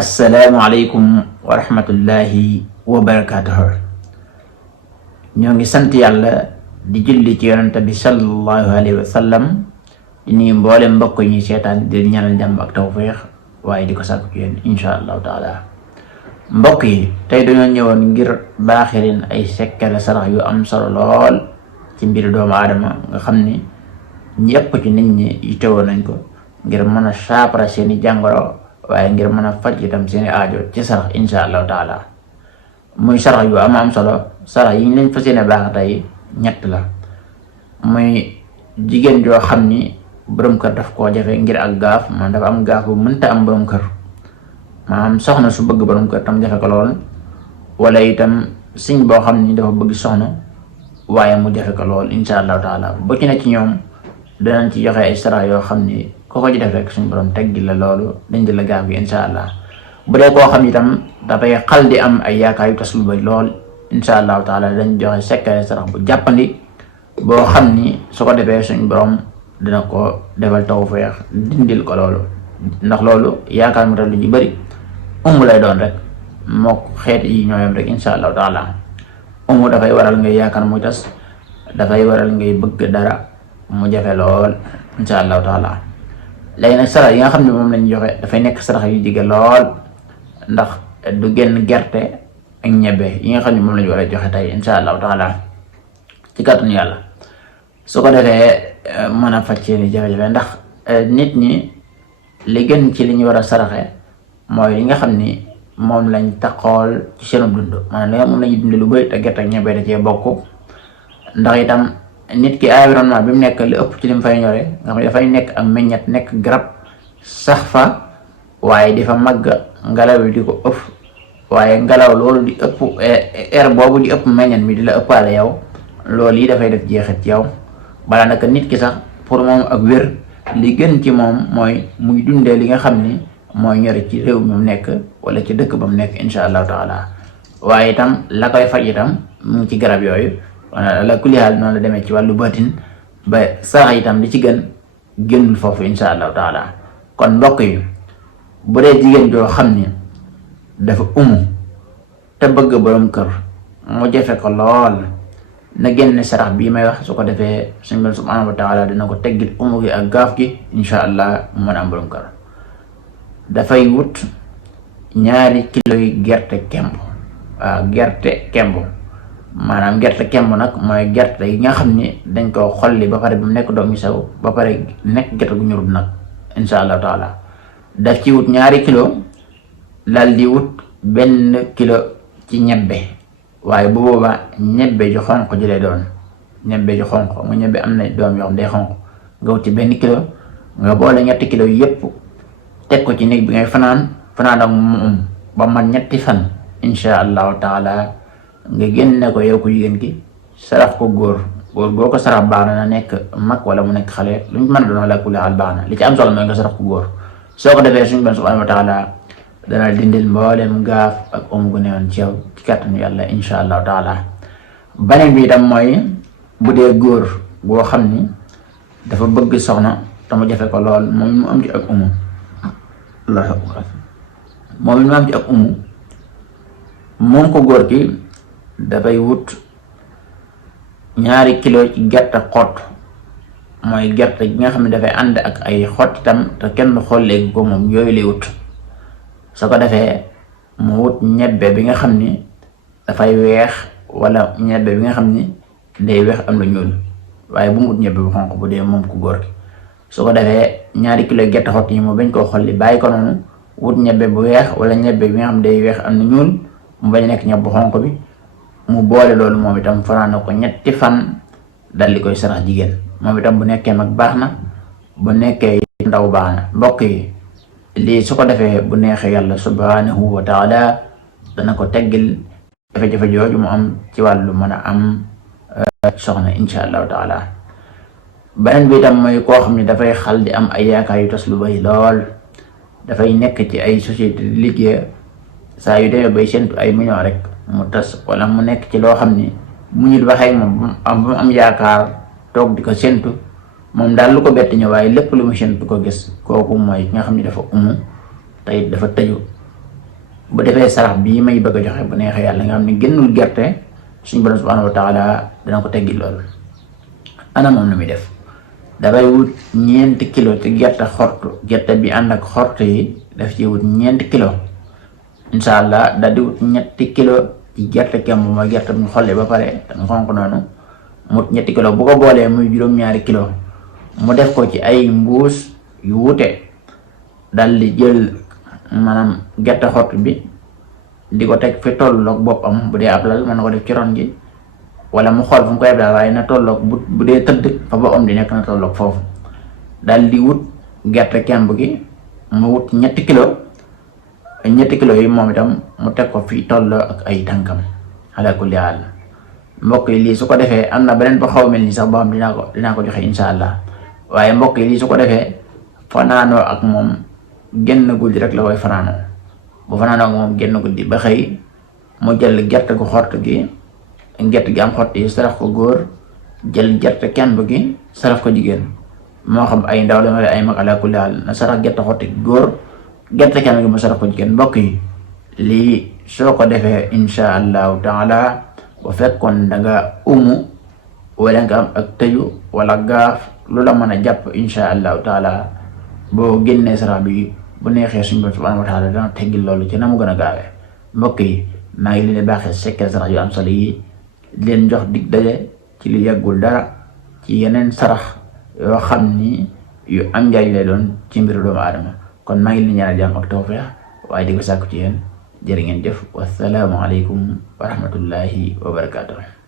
asalaamaaleykum wa rahmatullahi wa barakaatuhu. ñoo ngi sant yàlla di julli ci yonent bi sallallahu alayhi wa sallam di nuyu mboolem mbokk ñi seetaan di ñaanal jàmm ak tawfiix waaye di ko sàkku ci yéen insha allahu taala. mbokk yi tey dañoo ñëwoon ngir baaxee leen ay sekkere sarax yu am solo lool ci mbiri doomu aadama nga xam ni ñëpp ci nit ñi yitewoo nañ ko ngir mën a saafara seeni jàngoro waaye ngir mën a faj itam seeni aajo ci sarax insha allahu taala. muy sarax yu am solo. sarax yi ñu leen fas yéene baax tey ñett la. muy jigéen joo xam ni borom kër daf koo jafe ngir ak gaaf man dafa am gaaf bu mënta am borom kër, maanaam soxna su bëgg borom kër tam jafe ko lool, wala itam siñ boo xam ni dafa bëgg soxna waaye mu jafe ko lool insha allahu taala. bu ci ne ci ñoom danañ ci joxe ay sarax yoo xam ni ko ci def rek suñu borom teggi la loolu dañ di la gaaf gi insha allah. bu dee koo xam itam dafay xal di am ay yaakaar yu tas lu bari lool insha allahu taala dañ joxe sekkare sarax bu jàppandi boo xam ni su ko defee suñu borom dina ko defal tawfeex dindil ko loolu, ndax loolu yaakaar mu tal lu ñu bëri lay doon rek moo xeet yi ñooyam rek insha allahu taala. dafay waral ngay yaakaar muy tas, dafay waral ngay bëgg dara mu jafe lool insha allahu taala. léegi nag sarax yi nga xam ne moom lañ joxe dafay nekk sarax yu jige lool ndax du génn gerte ak ñebe yi nga xam ne moom lañu war a joxe tey insha allahu taala ci kàttanu yàlla. su ko defee mën a faj seeni jafe-jafe ndax nit ñi li gën ci li ñu war a saraxe mooy li nga xam ni moom lañ taxool ci seenu dund, maanaam li nga moom lañuy dund lu bëri te gerte ak ñebe da cee bokk. ndax itam nit ki environnement bi mu nekk li ëpp ci li mu fay ñore nga xam ne dafay nekk ak meññet nekk garab sax fa waaye di fa màgg ngelaw li di ko ëpp, waaye ngelaw loolu di ëpp air boobu di ëpp meññet mi di la ëppaale yow, loolu yi dafay def jeexit ci yow. balaa naka nit ki sax pour moom ak wér li gën ci moom mooy muy dundee li nga xam ni mooy ñore ci réew mi mu nekk wala ci dëkk ba mu nekk insha allahu taala. waaye itam la koy faj itam mu ngi ci garab yooyu la kulihaal noonu la demee ci wàllu baatin ba sarax itam li ci gën génnul foofu insha allahu taala. kon mbokk yi bu dee jigéen joo xam ni dafa te bëgg borom kër mu jafe ko lool na génne sarax bii may wax, su ko defee suñu borom subhanahu wa taala dina ko teggil gi ak gaaf gi insha allah mu mën a am borom kër. dafay wut 2 kilo yi gerte kemb. gerte kemb maanaam gerte kemb nag mooy gerte yi nga xam ni dañ koo xolli ba pare bu mu nekk doom yu sew ba pare nekk gerte gu ñurut nag insha allahu taala. daf ci wut 2 kilo dal di wut 1 kilo ci ñebbe, waaye bu boobaa ñebbe ju xonq ji lay doon. ñebbe ju xonq mu ñebbe am na doom yoo xam day xonq, nga wut ci 1 kilo nga boole 3 kilo yépp teg ko ci néeg bi ngay fanaan ak moom ba man 3 fan insha allahu taala. nga génne ko yow ko jigéen ki sarax ko góor boo ko sarax baax na nekk mag wala mu nekk xale lu ñu mën a doon wala kulli xaal baax na. li ci am solo mooy nga sarax ko góor. soo ko defee suñu bon subhanahu wa taala dana dindil mboolem gaaf ak gu newoon ci yow ci kàttanu yàlla insha allahu taala. beneen bi itam mooy bu dee góor boo xam ni dafa bëgg soxna te mu jafe ko lool moom mu am ci ak moom ko góor ki dafay wut 2 kilo ci gerte xott, mooy gerte gi nga xam ne dafay ànd ak ay xott itam te kenn xollee ko moom yooyu lay wut. su ko defee mu wut ñebbe bi nga xam ni dafay weex wala ñebbe bi nga xam ni day weex am lu ñuul, waaye bu mu wut ñebbe bu xonq bu dee moom ku góor ki. su ko defee 2 kilo gerte xott yi mu bañ koo xolli bàyyi ko noonu, wut ñebbe bu weex wala ñebbe bi nga xam day weex am lu ñuul mu bañ nekk ñebbe bu xonq bi, mu boole loolu moom itam fanaan ko 3 fan dal di koy sarax jigéen. moom itam bu nekkee mag baax na, bu nekkee ndaw baax na. mbokk yi lii su ko defee bu neexee yàlla subhanahu wa taala dana ko teggil jafe-jafe jooju mu am ci wàllu mën a am soxna insha allahu taala. beneen bi itam mooy koo xam ne dafay xal di am ay yaakaar yu tas lu bari lool, dafay nekk ci ay société di liggéey saa yu demee bay séntu ay millions rek mu tas, wala mu nekk ci loo xam ni mu ñu waxee moom ba mu am yaakaar toog di ko séntu moom daal lu ko bett ñëw waaye lépp lu mu séntu ko gis. kooku mooy ki nga xam ne dafa te it dafa tëju bu defee sarax bii may bëgg a joxe bu neexee yàlla nga xam ne génnul gerte suñu borom subhanahu wa taala dana ko teggi loolu. ana moom nu muy def dafay wut 4 kilo ci gerte xortu, gerte bi ànd ak xortu yi daf ci wut 4 kilo incha allah da di wut 3 kilo ci gerte kemb mooy gerte bu ñu xollee ba pare te mu xonq noonu mut 3 kilo bu ko boolee muy juróom-ñaari kilo mu def ko ci ay mbuus yu wute dal di jël maanaam gerte xott bi di ko teg fi tolloog boppam bu dee ab lal mën na ko def ci ron gi wala mu xool fu mu koy daal waaye na tolloog bu dee tëdd fa boppam di nekk na tolloog foofu dal di wut gerte kemb gi mu wut 3 kilo yi moom itam mu teg ko fi tolloo ak ay tànkam ala kulli haal mbokk yi lii su ko defee am na beneen ba xaw mel ni sax boo xam dinaa ko joxe insha allah waaye mbokk yi lii su ko defee fanaanoo ak moom génn guddi rek la koy fanaanoo bu fanaanoo ak moom génn guddi ba xëy mu jël gerte gu xort gi am xott yi sarax ko góor jël gerte kemb gi sarax ko jigéen moo xam ay ndaw la ay mag ala kulli haal na sarax gerte xott gi góor gerte kemb gi mu sarax ko jigéen. mbokk yi lii soo ko defee insha allahu taala bu fekkoon da nga wala nga am ak tëju wala gaaf lu la mën a jàpp insha allahu taala boo génnee sarax bi bu neexee suñu borom subhanahu wa taala dana teggil loolu ci na mu gën a gaawee. mbokk yi maa ngi leen di baaxee secret sarax yu am solo yi leen jox dig daje ci li yàggul dara ci yeneen sarax yoo xam ni yu am njariñ lay doon ci mbiru doomu aadama. kon maa ngi leen ñaanal jàmm ak tawfeex waaye di ko sàkku ci yéen jërë ngeen jëf wassalaamu aleykum wa rahmatullahi wa barakatuh.